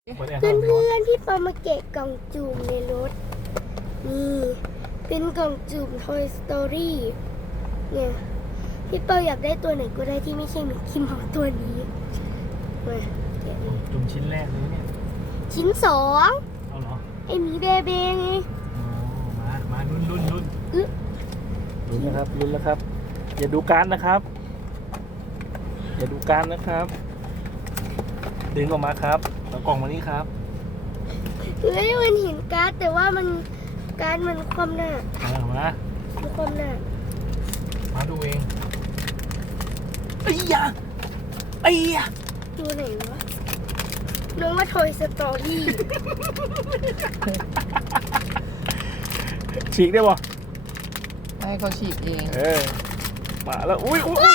เพื่อนๆพี่ปอมาเกะกล่องจูบในรถนี่เป็นกล่องจูบ Toy Story เนี่ยพี่ปออยากได้ตัวไหนก็ได้ที่ไม่ใช่มิกกี้เมาส์ตัวนี้มาแกะเลยจุ่มชิ้นแรกเลยเนี่ยชิ้นสองเอาเหรอไอหมีเบเบ้ไงอ๋อมาลุ้นอึ๊ะลุ้นนะครับลุ้นแล้วครับ อย่าดูการ์ดนะครับ อย่าดูการ์ดนะครับ ดึงออกมาครับแล้วกล่องมานี่ครับเฮ้ยมันเห็นการ์ดแต่ว่ามันการ์ดมันคว่ำหน้าเอามามันคว่ำหน้ามาดูเองไอ้ยาไอ้ยาตัวไหนวะน้องว่า Toy Story ฉีกได้ป่ะให้เขาฉีกเองมาแล้วอุ้ย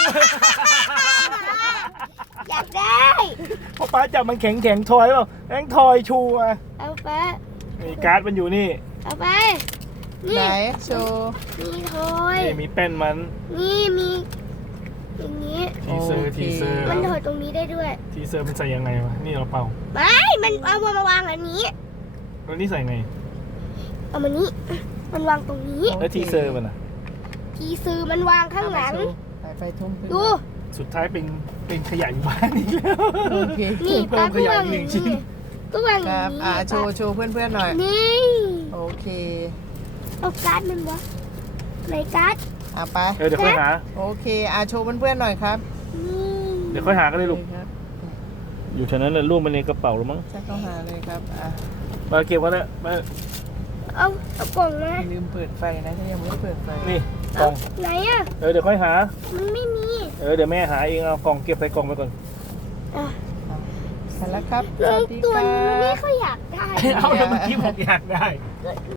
อยากได้พอป้าจับมันแข็งทอยเปล่าแข็งทอยชูมาเอาไปนี่การ์ดมันอยู่นี่เอาไปไหนนี่โชว์มีทอยนี่มีแป้นมันนี่มีอย่างนี้ทีเซอร์มันถอดตรงนี้ได้ด้วยทีเซอร์มันใส่ยังไงวะนี่เราเป่าไม่ มันเอามาวางอันนี้แล้วนี่ใส่ไงเอามานี้ มันวางตรงนี้แล้วทีเซอร์มันอ่ะทีซือมันวางข้างหลังไปทุ่มขึ้นดูสุดท้ายเป็นขยะอยู่บ้านอีกแล้วโอเคนี่เพิ่ป้าม ก็ขยะวางอีกอหนึ่ย่าง งชิ้นนี้ก็วางอคย่ารังบนี้โชว์เพื่อนๆหน่อยนี่โอเคเอาการ์ดมันวะไหนการ์ดไปเดี๋ยวค่อยหาโอเคโชว์เพื่อนๆหน่อยครับนี่เดี๋ยวค่อยหาก็ได้ลูกครับอยู่แถวนั้นเลยลูกมันในกระเป๋าหรือมั้งจะเข้าหาเลยครับมาเก็บไว้แล้วมาเอากล่องมาลืมเปิดไฟนะถ้ายังไม่ได้เปิดไฟนี่กล่องไหนอ่ะเดี๋ยวค่อยหามันไม่มีเดี๋ยวแม่หาเองเอากล่องเก็บใส่กล่องไปก่อนอ่ะเสร็จแล้วครับสน้อวังสดีตัวครันี้ไม่บค่อยอยากได้เอาแล้วเมื่อกี้ผมอยากได้